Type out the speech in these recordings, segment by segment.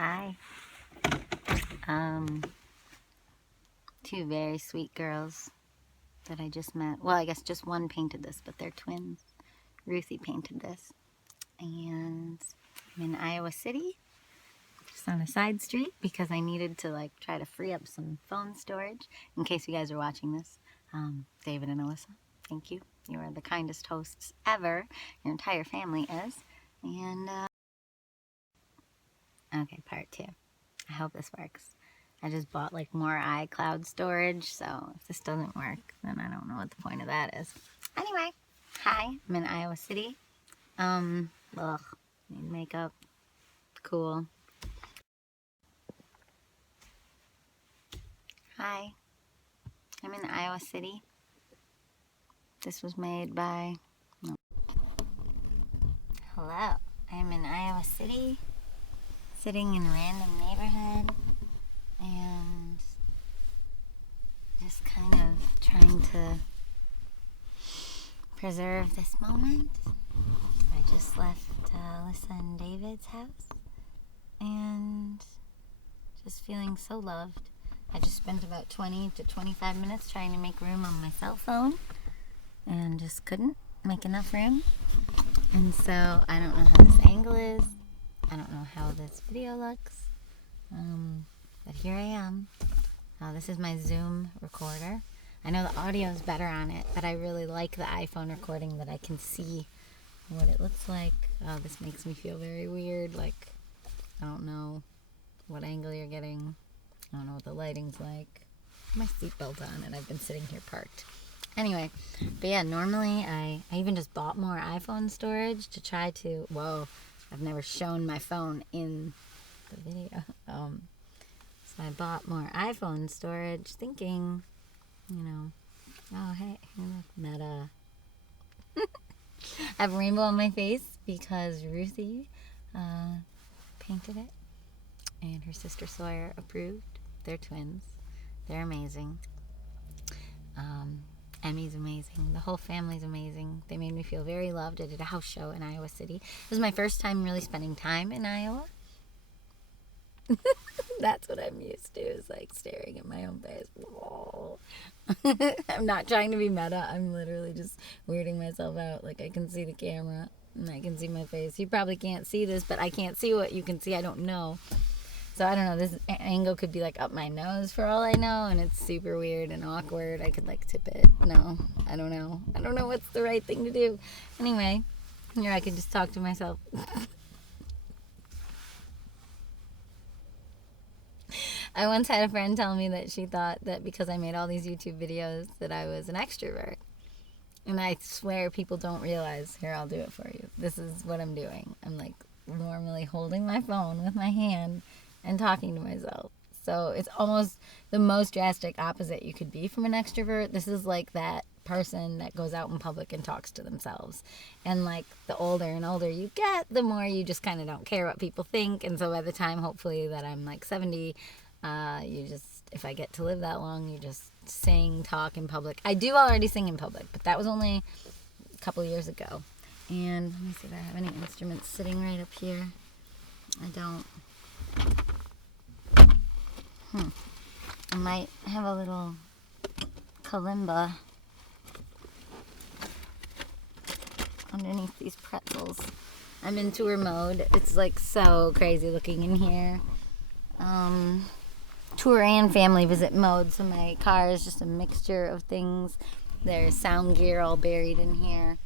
Hi. Two very sweet girls that I just met. Well, I guess just one painted this, but they're twins. Ruthie painted this. And I'm in Iowa City, just on a side street, because I needed to try to free up some phone storage in case you guys are watching this. David and Alyssa, thank you. You are the kindest hosts ever. Your entire family is. And, okay, part 2. I hope this works. I just bought more iCloud storage, so if this doesn't work, then I don't know what the point of that is. Anyway, hi, I'm in Iowa City. Need makeup. Cool. Hi, I'm in Iowa City. This was made by... No. Hello, I'm in Iowa City, sitting in a random neighborhood, and just kind of trying to preserve this moment. I just left Alyssa and David's house and just feeling so loved. I just spent about 20 to 25 minutes trying to make room on my cell phone and just couldn't make enough room. And so I don't know how this angle is. I don't know how this video looks. But here I am. This is my Zoom recorder. I know the audio is better on it, but I really like the iPhone recording that I can see what it looks like. This makes me feel very weird. I don't know what angle you're getting. I don't know what the lighting's like. My seatbelt on and I've been sitting here parked. Anyway, but yeah, normally I even just bought more iPhone storage to try to, I've never shown my phone in the video. So I bought more iPhone storage thinking, oh hey, look, meta. I have a rainbow on my face because Ruthie painted it and her sister Sawyer approved. They're twins. They're amazing. Emmy's amazing. The whole family's amazing. They made me feel very loved. I did a house show in Iowa City. It was my first time really spending time in Iowa. That's what I'm used to, is staring at my own face. I'm not trying to be meta. I'm literally just weirding myself out. I can see the camera and I can see my face. You probably can't see this, but I can't see what you can see. I don't know. So I don't know. This angle could be up my nose for all I know, and it's super weird and awkward. I could tip it. No, I don't know. I don't know what's the right thing to do. Anyway, here I could just talk to myself. I once had a friend tell me that she thought that because I made all these YouTube videos that I was an extrovert. And I swear people don't realize. Here, I'll do it for you. This is what I'm doing. I'm normally holding my phone with my hand and talking to myself. So it's almost the most drastic opposite you could be from an extrovert. This is that person that goes out in public and talks to themselves. And the older and older you get, the more you just kind of don't care what people think. And so by the time, hopefully, that I'm 70, you just, if I get to live that long, you just sing, talk in public. I do already sing in public, but that was only a couple years ago. And let me see if I have any instruments sitting right up here. I don't. I might have a little kalimba underneath these pretzels. I'm in tour mode. It's so crazy looking in here. Tour and family visit mode, so my car is just a mixture of things. There's sound gear all buried in here.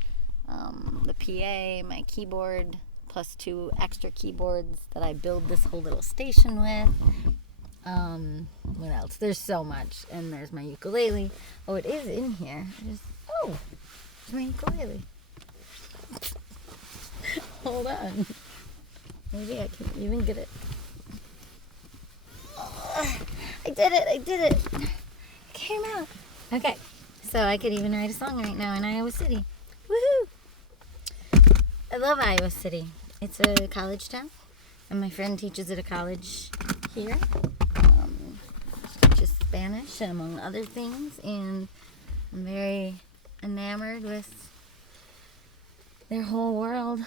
The PA, my keyboard, plus 2 extra keyboards that I build this whole little station with. What else? There's so much. And there's my ukulele. Oh, it is in here. There's my ukulele. Hold on. Maybe I can even get it. I did it. It came out. Okay. So I could even write a song right now in Iowa City. Woohoo! I love Iowa City. It's a college town. And my friend teaches at a college here. Teaches Spanish, among other things. And I'm very enamored with their whole world.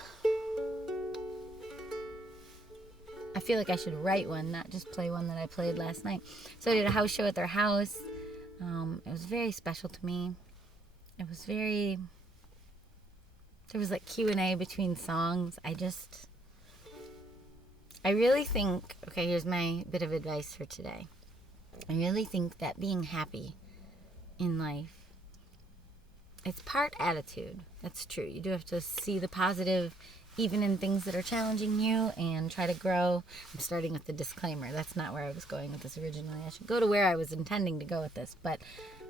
I feel like I should write one, not just play one that I played last night. So I did a house show at their house. It was very special to me. It was very... There was like Q&A between songs. I really think... Okay, here's my bit of advice for today. I really think that being happy in life, it's part attitude. That's true. You do have to see the positive even in things that are challenging you and try to grow. I'm starting with the disclaimer. That's not where I was going with this originally. I should go to where I was intending to go with this. But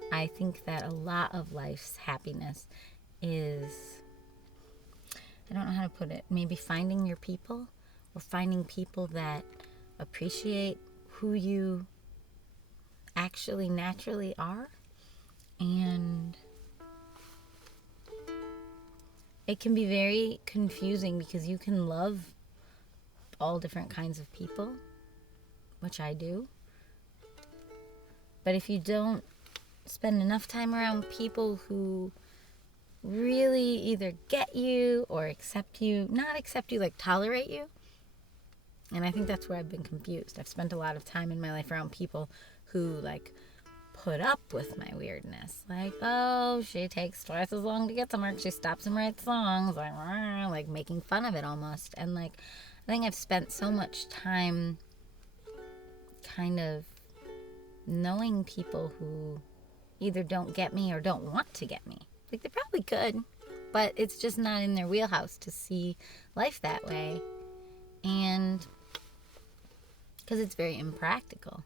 I think that a lot of life's happiness is, I don't know how to put it, maybe finding your people, or finding people that appreciate who you actually naturally are. And it can be very confusing because you can love all different kinds of people, which I do. But if you don't spend enough time around people who really either get you or accept you, not accept you, like tolerate you. And I think that's where I've been confused. I've spent a lot of time in my life around people who like put up with my weirdness. Like, oh, she takes twice as long to get somewhere. She stops and writes songs. Like making fun of it almost. And like, I think I've spent so much time kind of knowing people who either don't get me or don't want to get me. Like, they probably could, but it's just not in their wheelhouse to see life that way. And because it's very impractical.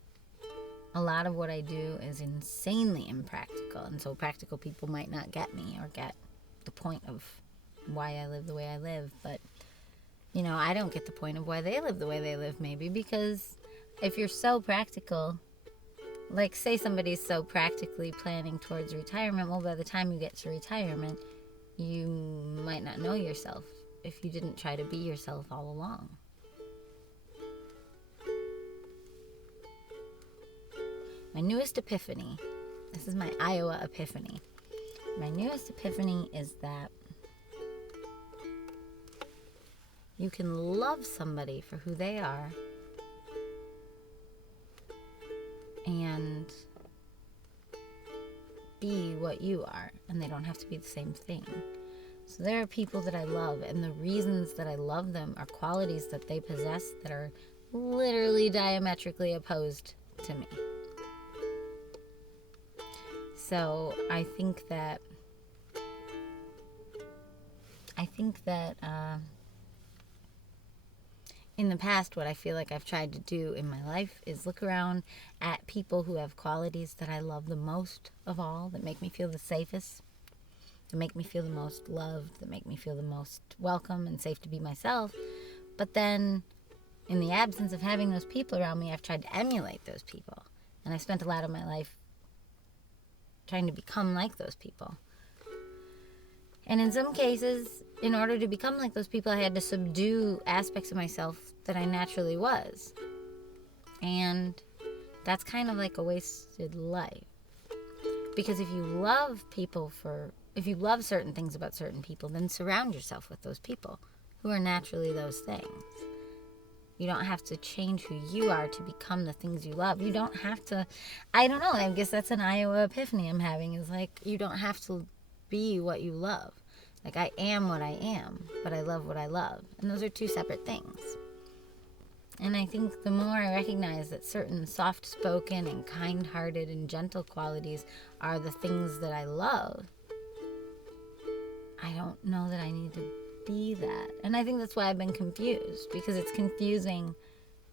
A lot of what I do is insanely impractical, and so practical people might not get me or get the point of why I live the way I live. But, you know, I don't get the point of why they live the way they live, maybe, because if you're so practical, like say somebody's so practically planning towards retirement, well, by the time you get to retirement, you might not know yourself if you didn't try to be yourself all along. My newest epiphany, this is my Iowa epiphany. My newest epiphany is that you can love somebody for who they are and be what you are, and they don't have to be the same thing. So there are people that I love, and the reasons that I love them are qualities that they possess that are literally diametrically opposed to me. So I think that in the past, what I feel like I've tried to do in my life is look around at people who have qualities that I love the most of all, that make me feel the safest, that make me feel the most loved, that make me feel the most welcome and safe to be myself. But then, in the absence of having those people around me, I've tried to emulate those people. And I spent a lot of my life trying to become like those people. And in some cases, in order to become like those people, I had to subdue aspects of myself that I naturally was. And that's kind of like a wasted life. Because if you love certain things about certain people, then surround yourself with those people who are naturally those things. You don't have to change who you are to become the things you love. You don't have to, I don't know, I guess that's an Iowa epiphany I'm having, is like, you don't have to be what you love. Like, I am what I am, but I love what I love. And those are two separate things. And I think the more I recognize that certain soft-spoken and kind-hearted and gentle qualities are the things that I love, I don't know that I need to be that. And I think that's why I've been confused, because it's confusing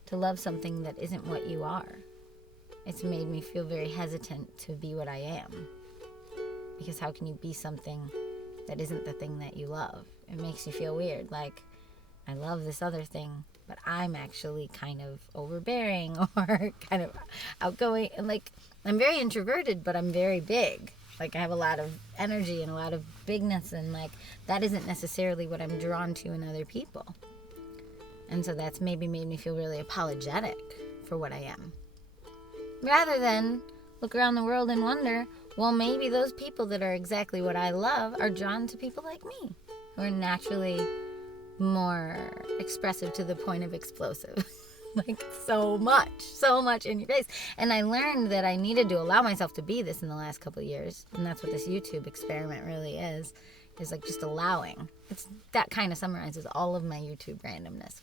to love something that isn't what you are. It's made me feel very hesitant to be what I am, because how can you be something that isn't the thing that you love? It makes you feel weird, like, I love this other thing, but I'm actually kind of overbearing or kind of outgoing. And like, I'm very introverted, but I'm very big. Like, I have a lot of energy and a lot of bigness, and like, that isn't necessarily what I'm drawn to in other people. And so that's maybe made me feel really apologetic for what I am. Rather than look around the world and wonder, well, maybe those people that are exactly what I love are drawn to people like me, who are naturally more expressive to the point of explosive. like so much in your face. And I learned that I needed to allow myself to be this in the last couple of years. And that's what this YouTube experiment really is like just allowing. That kind of summarizes all of my YouTube randomness.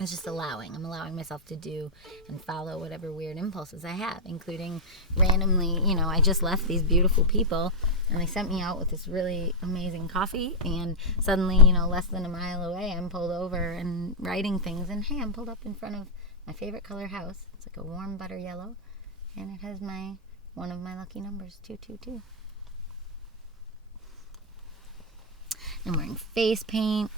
It's just allowing. I'm allowing myself to do and follow whatever weird impulses I have, including randomly, I just left these beautiful people and they sent me out with this really amazing coffee, and suddenly, less than a mile away, I'm pulled over and writing things, and hey, I'm pulled up in front of my favorite color house. It's like a warm butter yellow, and it has one of my lucky numbers, 222. I'm wearing face paint.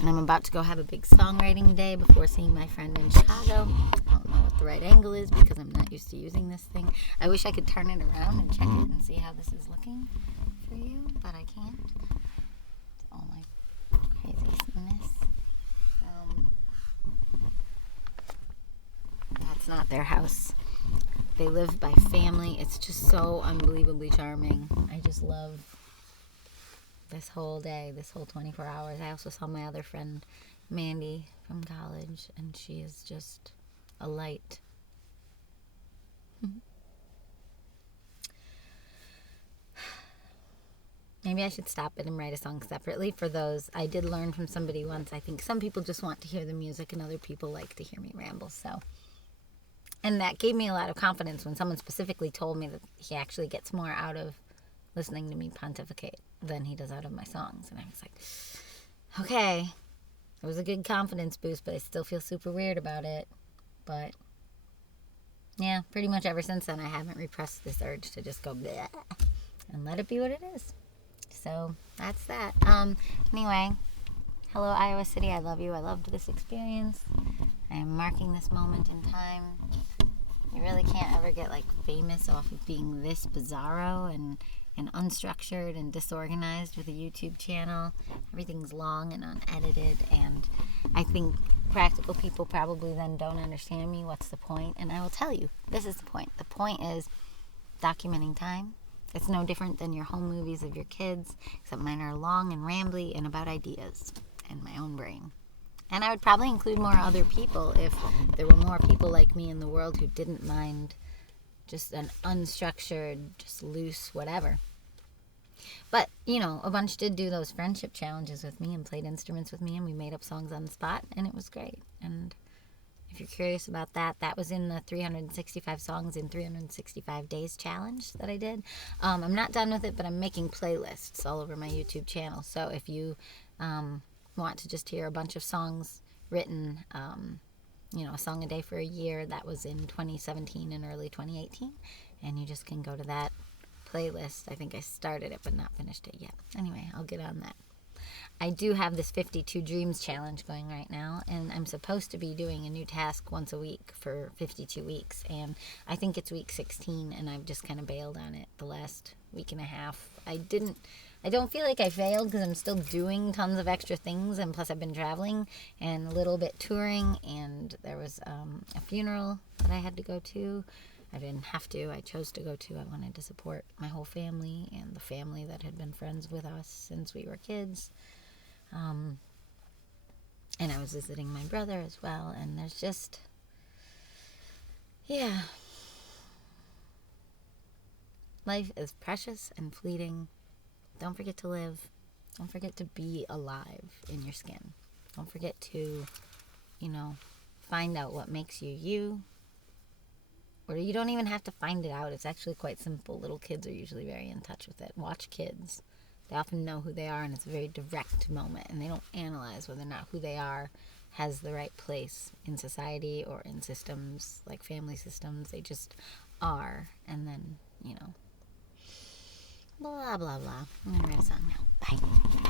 And I'm about to go have a big songwriting day before seeing my friend in Chicago. I don't know what the right angle is because I'm not used to using this thing. I wish I could turn it around and check it and see how this is looking for you, but I can't. It's all my craziness. That's not their house. They live by family. It's just so unbelievably charming. I just love this whole day, this whole 24 hours. I also saw my other friend, Mandy, from college, and she is just a light. Maybe I should stop it and write a song separately for those. I did learn from somebody once, I think some people just want to hear the music and other people like to hear me ramble, and that gave me a lot of confidence when someone specifically told me that he actually gets more out of listening to me pontificate than he does out of my songs. And I was like, okay, it was a good confidence boost, but I still feel super weird about it. But yeah, pretty much ever since then I haven't repressed this urge to just go bleh and let it be what it is. So that's that. Anyway, hello Iowa City, I love you. I loved this experience. I am marking this moment in time. You really can't ever get famous off of being this bizarro and unstructured and disorganized with a YouTube channel. Everything's long and unedited, and I think practical people probably then don't understand me. What's the point? And I will tell you, this is the point. The point is documenting time. It's no different than your home movies of your kids, except mine are long and rambly and about ideas and my own brain. And I would probably include more other people if there were more people like me in the world who didn't mind just an unstructured, just loose whatever. But, a bunch did do those friendship challenges with me and played instruments with me, and we made up songs on the spot, and it was great. And if you're curious about that, that was in the 365 songs in 365 days challenge that I did. I'm not done with it, but I'm making playlists all over my YouTube channel. So if you want to just hear a bunch of songs written, a song a day for a year, that was in 2017 and early 2018, and you just can go to that playlist. I think I started it but not finished it yet. Anyway, I'll get on that. I do have this 52 Dreams challenge going right now, and I'm supposed to be doing a new task once a week for 52 weeks, and I think it's week 16, and I've just kind of bailed on it the last week and a half. I don't feel like I failed because I'm still doing tons of extra things, and plus I've been traveling and a little bit touring, and there was a funeral that I had to go to. I didn't have to. I chose to go to. I wanted to support my whole family and the family that had been friends with us since we were kids. And I was visiting my brother as well, and there's just, life is precious and fleeting. Don't forget to live. Don't forget to be alive in your skin. Don't forget to, find out what makes you you. Or you don't even have to find it out. It's actually quite simple. Little kids are usually very in touch with it. Watch kids. They often know who they are, and it's a very direct moment, and they don't analyze whether or not who they are has the right place in society or in systems, like family systems. They just are, and then, blah, blah, blah. I'm going to write a song now. Bye.